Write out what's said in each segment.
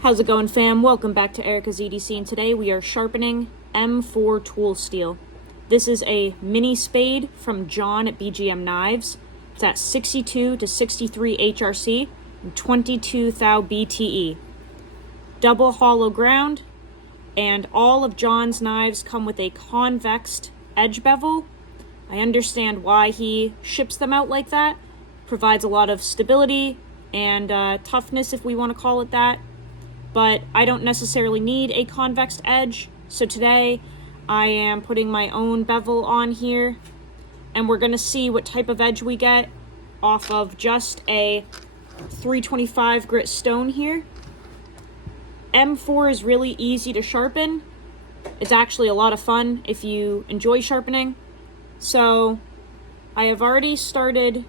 How's it going, fam? Welcome back to Erica's EDC, and today we are sharpening M4 tool steel. This is a mini spade from John at BGM Knives. It's at 62 to 63 HRC and 22 thou BTE. Double hollow ground, and all of John's knives come with a convex edge bevel. I understand why he ships them out like that. Provides a lot of stability and toughness, if we want to call it that. But I don't necessarily need a convex edge, so today I am putting my own bevel on here, and we're going to see what type of edge we get off of just a 325 grit stone here. M4 is really easy to sharpen. It's actually a lot of fun if you enjoy sharpening. So I have already started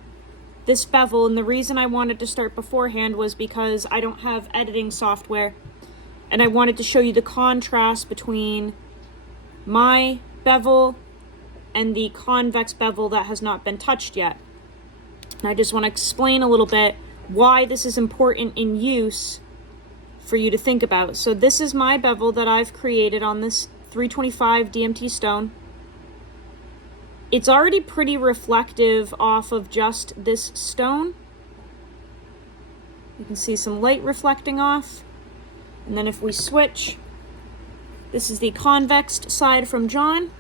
this bevel, and the reason I wanted to start beforehand was because I don't have editing software, and I wanted to show you the contrast between my bevel and the convex bevel that has not been touched yet. And I just want to explain a little bit why this is important in use for you to think about. So this is my bevel that I've created on this 325 DMT stone. It's already pretty reflective off of just this stone. You can see some light reflecting off. And then if we switch, this is the convex side from John.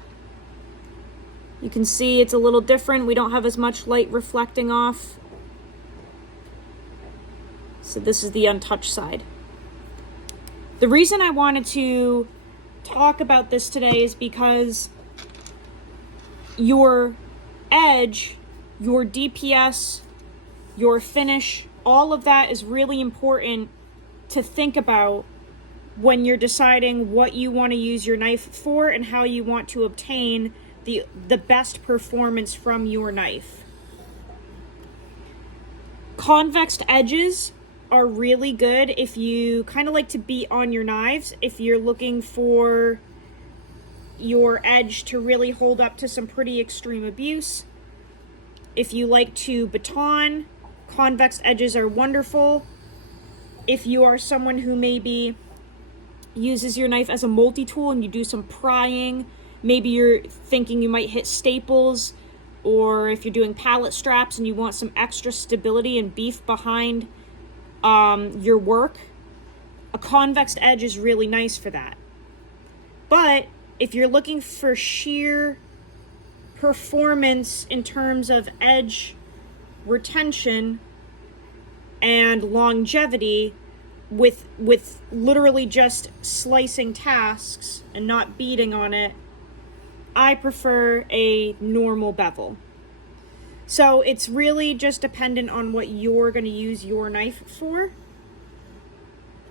You can see it's a little different. We don't have as much light reflecting off. So this is the untouched side. The reason I wanted to talk about this today is because your edge, your DPS, your finish, all of that is really important to think about when you're deciding what you want to use your knife for and how you want to obtain the best performance from your knife. Convex edges are really good if you kind of like to be on your knives, if you're looking for your edge to really hold up to some pretty extreme abuse. If you like to baton, convex edges are wonderful. If you are someone who maybe uses your knife as a multi-tool and you do some prying, maybe you're thinking you might hit staples, or if you're doing pallet straps and you want some extra stability and beef behind your work, a convex edge is really nice for that. But if you're looking for sheer performance in terms of edge retention and longevity with literally just slicing tasks and not beating on it, I prefer a normal bevel. So it's really just dependent on what you're going to use your knife for.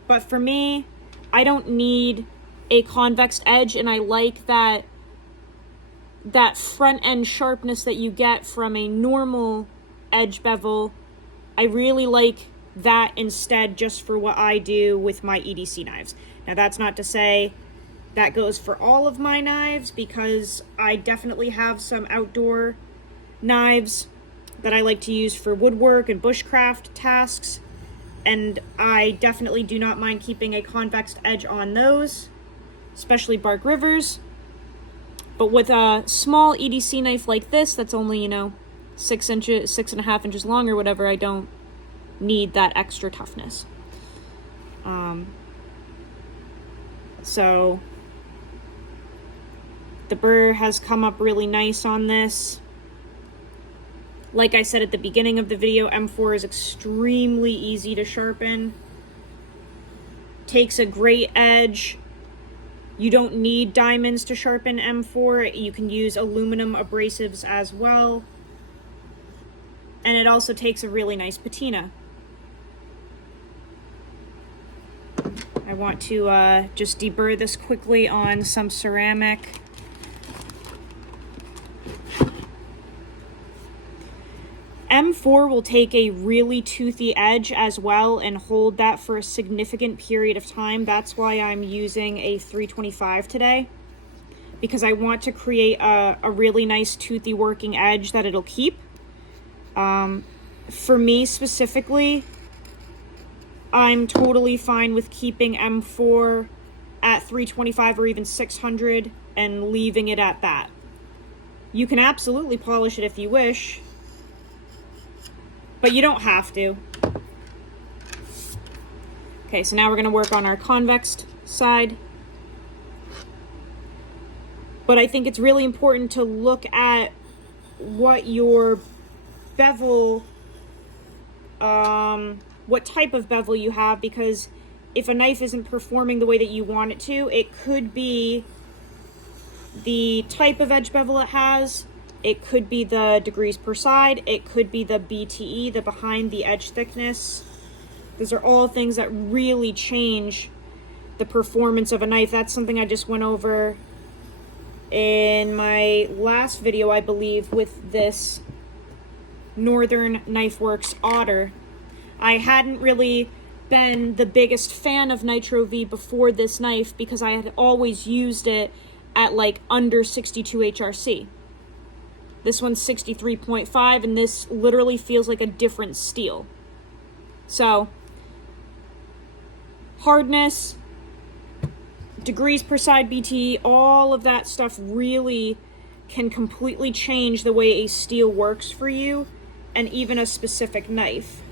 But for me, I don't need a convex edge, and I like that front end sharpness that you get from a normal edge bevel. I really like that instead, just for what I do with my EDC knives. Now that's not to say that goes for all of my knives, because I definitely have some outdoor knives that I like to use for woodwork and bushcraft tasks, and I definitely do not mind keeping a convex edge on those, especially bark rivers. But with a small EDC knife like this, that's only, 6.5 inches long or whatever, I don't need that extra toughness. So the burr has come up really nice on this. Like I said at the beginning of the video, M4 is extremely easy to sharpen. Takes a great edge. You don't need diamonds to sharpen M4. You can use aluminum abrasives as well. And it also takes a really nice patina. I want to just deburr this quickly on some ceramic. M4 will take a really toothy edge as well and hold that for a significant period of time. That's why I'm using a 325 today, because I want to create a really nice toothy working edge that it'll keep. For me specifically, I'm totally fine with keeping M4 at 325 or even 600 and leaving it at that. You can absolutely polish it if you wish, but you don't have to. Okay, so now we're going to work on our convex side. But I think it's really important to look at what your bevel, what type of bevel you have, because if a knife isn't performing the way that you want it to, it could be the type of edge bevel it has, it could be the degrees per side, it could be the BTE, the behind the edge thickness. Those are all things that really change the performance of a knife. That's something I just went over in my last video, I believe, with this Northern Knife Works Otter. I hadn't really been the biggest fan of Nitro V before this knife because I had always used it at like under 62 HRC. This one's 63.5 and this literally feels like a different steel. So, hardness, degrees per side BT, all of that stuff really can completely change the way a steel works for you and even a specific knife.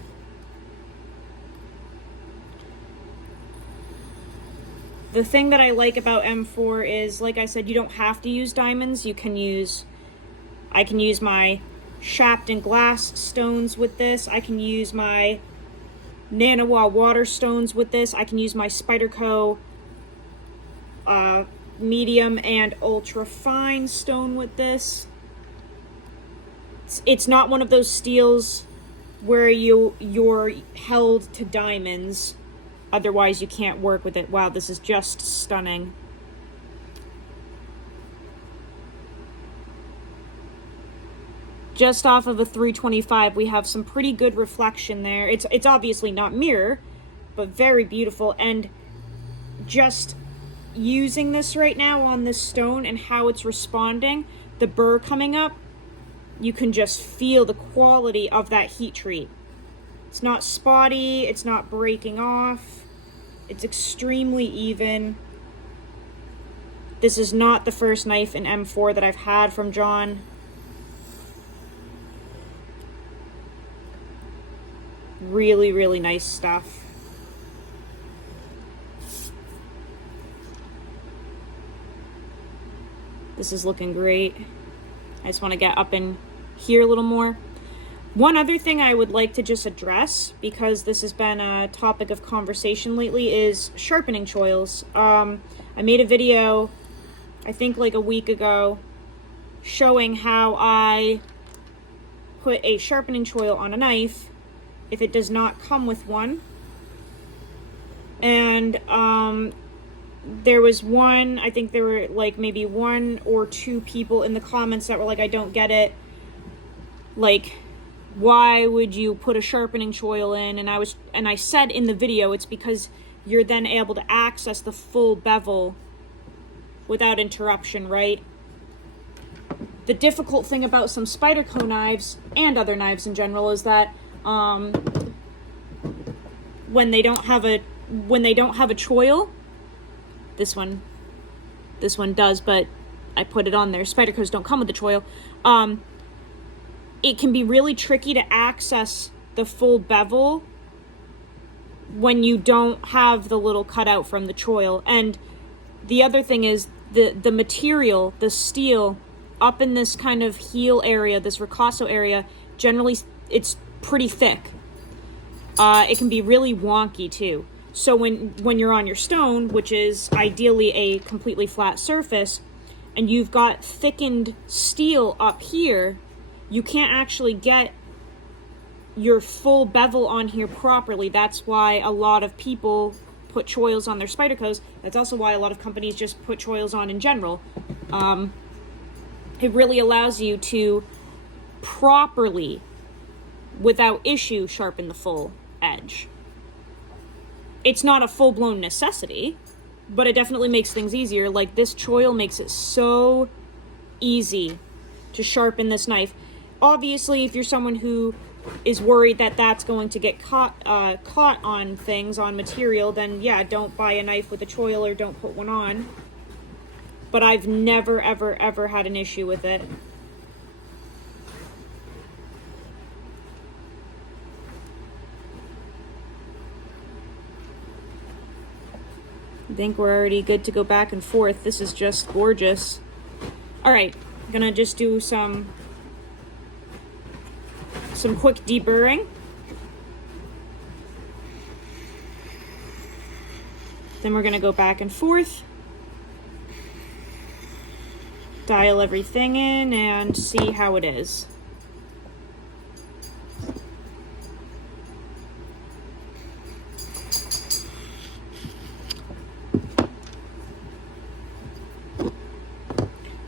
The thing that I like about M4 is, like I said, you don't have to use diamonds. I can use my Sharpening glass stones with this. I can use my Nanawa water stones with this. I can use my Spyderco medium and ultra fine stone with this. It's not one of those steels where you're held to diamonds, otherwise you can't work with it. Wow, this is just stunning. Just off of a 325, we have some pretty good reflection there. It's obviously not mirror, but very beautiful. And just using this right now on this stone and how it's responding, the burr coming up, you can just feel the quality of that heat treat. It's not spotty, it's not breaking off, it's extremely even. This is not the first knife in M4 that I've had from John. Really, really nice stuff. This is looking great. I just want to get up in here a little more. One other thing I would like to just address, because this has been a topic of conversation lately, is sharpening choils. I made a video, I think like a week ago, showing how I put a sharpening choil on a knife if it does not come with one. And there was one, I think there were like maybe 1 or 2 people in the comments that were like, I don't get it. Like, why would you put a sharpening choil in? And I said in the video, it's because you're then able to access the full bevel without interruption, right? The difficult thing about some Spyderco knives and other knives in general is that when they don't have a choil, this one does, but I put it on there. Spydercos don't come with the choil. It can be really tricky to access the full bevel when you don't have the little cutout from the choil. And the other thing is the material, the steel, up in this kind of heel area, this ricasso area, generally it's pretty thick. It can be really wonky too. So when you're on your stone, which is ideally a completely flat surface, and you've got thickened steel up here, you can't actually get your full bevel on here properly. That's why a lot of people put choils on their Spydercos. That's also why a lot of companies just put choils on in general. It really allows you to properly, without issue, sharpen the full edge. It's not a full-blown necessity, but it definitely makes things easier. Like, this choil makes it so easy to sharpen this knife. Obviously, if you're someone who is worried that that's going to get caught on things, on material, then yeah, don't buy a knife with a choil or don't put one on. But I've never, ever, ever had an issue with it. I think we're already good to go back and forth. This is just gorgeous. All right, I'm gonna just do some quick deburring. Then we're gonna go back and forth, dial everything in and see how it is.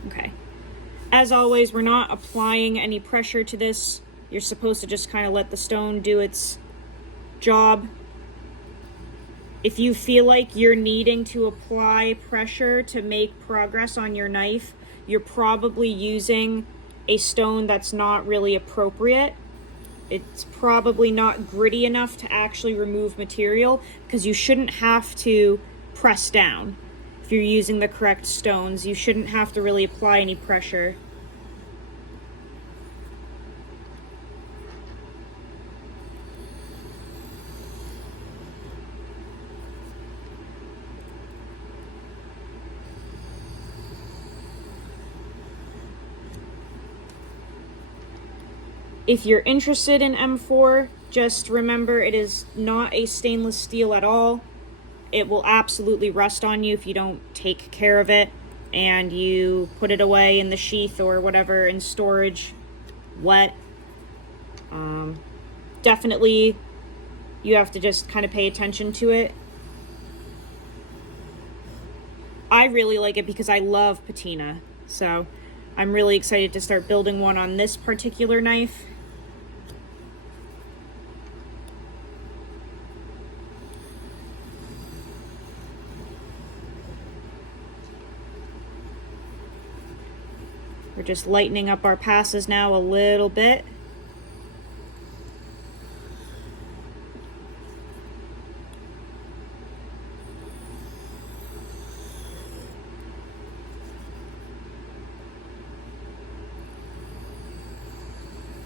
Okay. As always, we're not applying any pressure to this. You're supposed to just kind of let the stone do its job. If you feel like you're needing to apply pressure to make progress on your knife, you're probably using a stone that's not really appropriate. It's probably not gritty enough to actually remove material, because you shouldn't have to press down. If you're using the correct stones, you shouldn't have to really apply any pressure. If you're interested in M4, just remember it is not a stainless steel at all. It will absolutely rust on you if you don't take care of it and you put it away in the sheath or whatever in storage wet. Definitely you have to just kind of pay attention to it. I really like it because I love patina, so I'm really excited to start building one on this particular knife. We're just lightening up our passes now a little bit.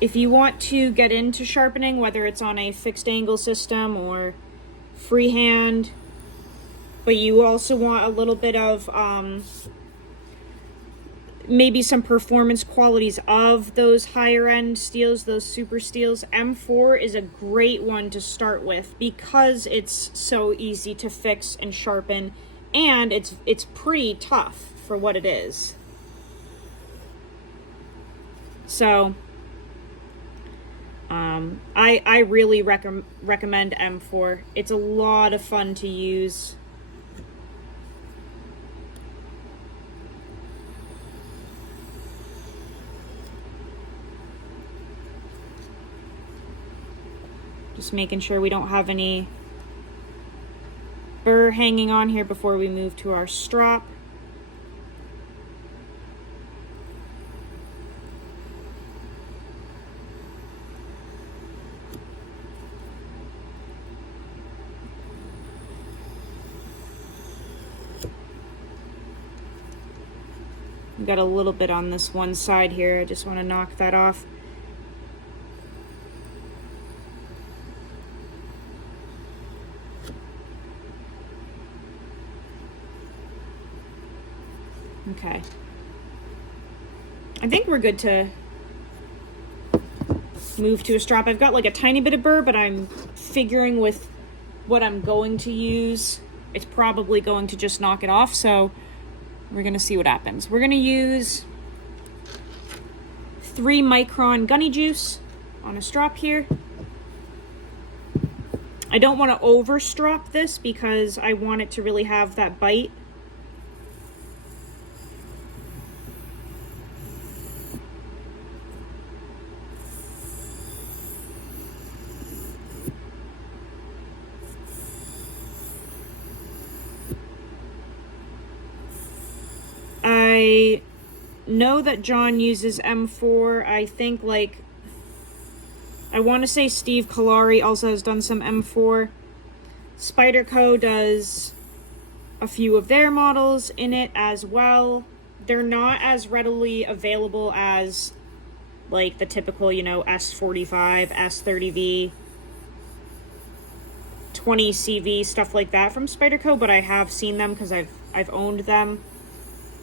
If you want to get into sharpening, whether it's on a fixed angle system or freehand, but you also want a little bit of maybe some performance qualities of those higher end steels, those super steels, M4 is a great one to start with because it's so easy to fix and sharpen, and it's pretty tough for what it is. So I really recommend M4. It's a lot of fun to use. Just making sure we don't have any burr hanging on here before we move to our strop. I've got a little bit on this one side here. I just want to knock that off. Okay. I think we're good to move to a strop. I've got like a tiny bit of burr, but I'm figuring with what I'm going to use, it's probably going to just knock it off, so we're going to see what happens. We're going to use 3 micron Gunny Juice on a strop here. I don't want to over strop this because I want it to really have that bite. I know that John uses M4, I think like I want to say Steve Kalari also has done some M4. Spyderco does a few of their models in it as well. They're not as readily available as like the typical, you know, S45, S30V, 20CV, stuff like that from Spyderco, but I have seen them because I've owned them.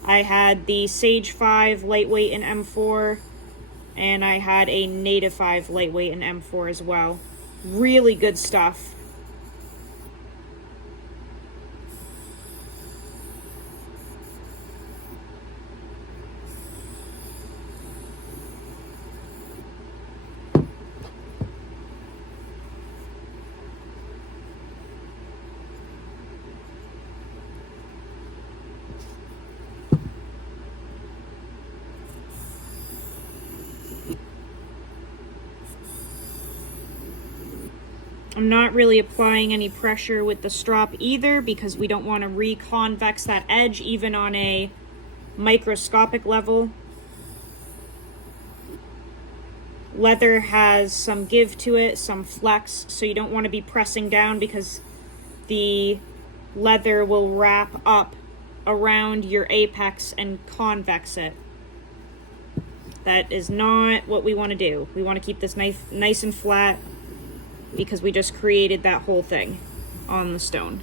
I had the Sage 5 lightweight in M4, and I had a Native 5 lightweight in M4 as well. Really good stuff. I'm not really applying any pressure with the strop either because we don't want to reconvex that edge even on a microscopic level. Leather has some give to it, some flex, so you don't want to be pressing down because the leather will wrap up around your apex and convex it. That is not what we want to do. We want to keep this nice and flat because we just created that whole thing on the stone.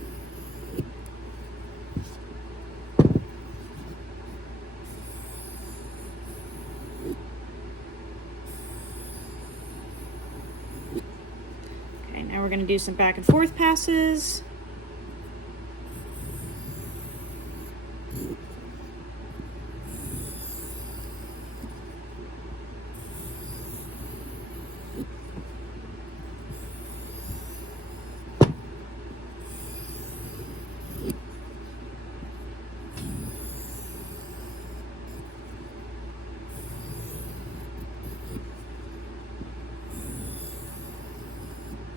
Okay, now we're going to do some back and forth passes.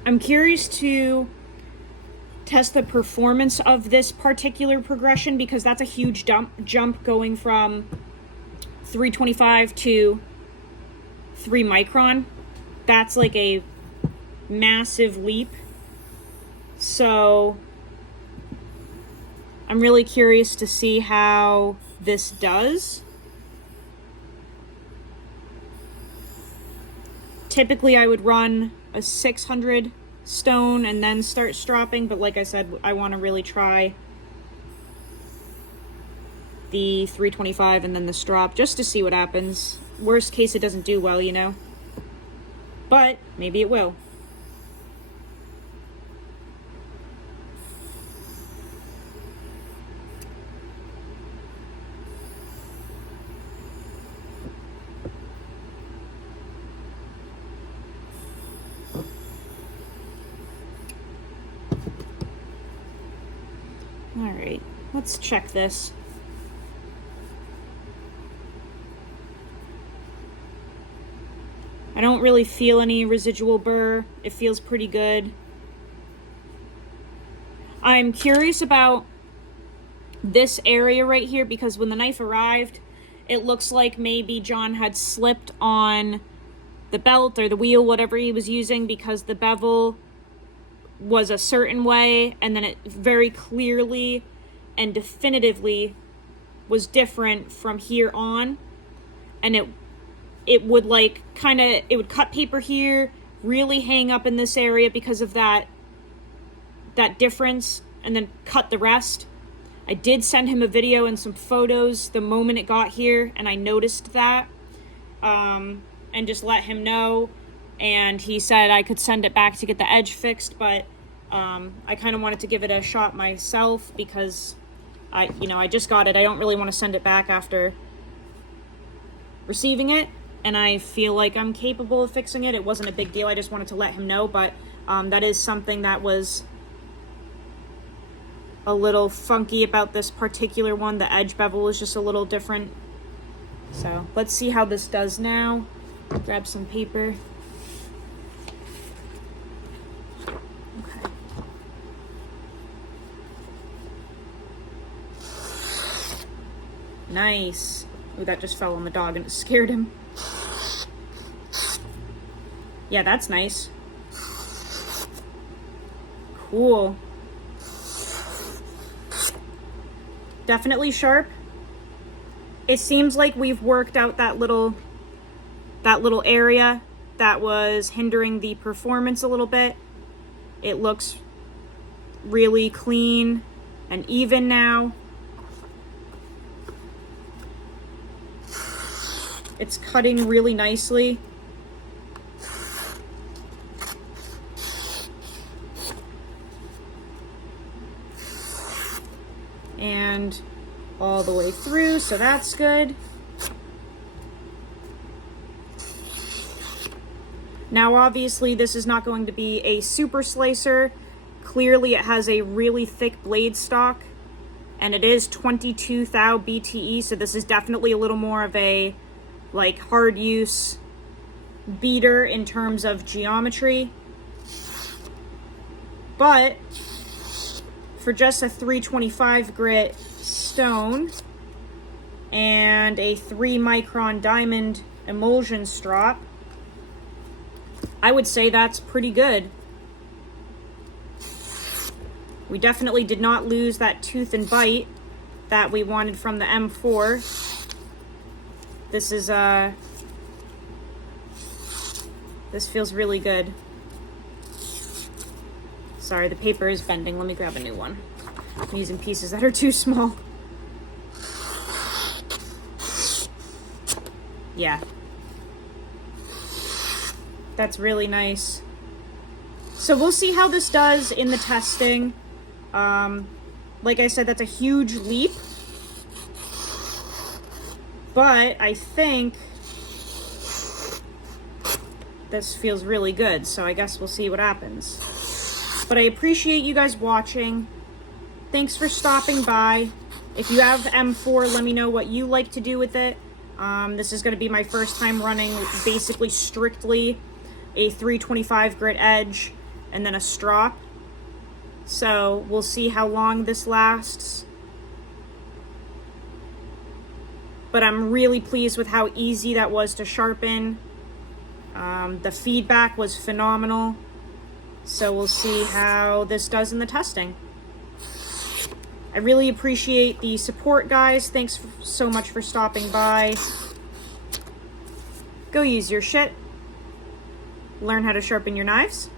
I'm curious to test the performance of this particular progression because that's a huge jump going from 325 to 3 micron. That's like a massive leap. So I'm really curious to see how this does. Typically I would run a 600 stone and then start stropping, but like I said, I want to really try the 325 and then the strop just to see what happens. Worst case, it doesn't do well, you know, but maybe it will. All right, let's check this. I don't really feel any residual burr. It feels pretty good. I'm curious about this area right here because when the knife arrived, it looks like maybe John had slipped on the belt or the wheel, whatever he was using, because the bevel was a certain way and then it very clearly and definitively was different from here on, and it would like kind of, it would cut paper here, really hang up in this area because of that difference, and then cut the rest. I did send him a video and some photos the moment it got here, and I noticed that and just let him know, and he said I could send it back to get the edge fixed, but I kind of wanted to give it a shot myself because I just got it. I don't really want to send it back after receiving it, and I feel like I'm capable of fixing it. It wasn't a big deal. I just wanted to let him know, but that is something that was a little funky about this particular one. The edge bevel is just a little different. So let's see how this does now. Grab some paper. Okay. Nice. Ooh, that just fell on the dog and it scared him. Yeah, that's nice. Cool. Definitely sharp. It seems like we've worked out that little area that was hindering the performance a little bit. It looks really clean and even now. It's cutting really nicely. And all the way through, so that's good. Now obviously this is not going to be a super slicer. Clearly it has a really thick blade stock, and it is 22 thou BTE, so this is definitely a little more of a like hard use beater in terms of geometry. But for just a 325 grit stone and a 3 micron diamond emulsion strop, I would say that's pretty good. We definitely did not lose that tooth and bite that we wanted from the M4. This is this feels really good. Sorry, the paper is bending. Let me grab a new one. I'm using pieces that are too small. Yeah. That's really nice. So we'll see how this does in the testing. Like I said, that's a huge leap. But I think this feels really good, so I guess we'll see what happens. But I appreciate you guys watching. Thanks for stopping by. If you have M4, let me know what you like to do with it. This is going to be my first time running basically strictly a 325 grit edge and then a strop. So we'll see how long this lasts. But I'm really pleased with how easy that was to sharpen. The feedback was phenomenal. So we'll see how this does in the testing. I really appreciate the support, guys. Thanks so much for stopping by. Go use your shit. Learn how to sharpen your knives.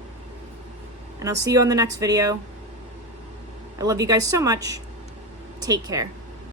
And I'll see you on the next video. I love you guys so much. Take care.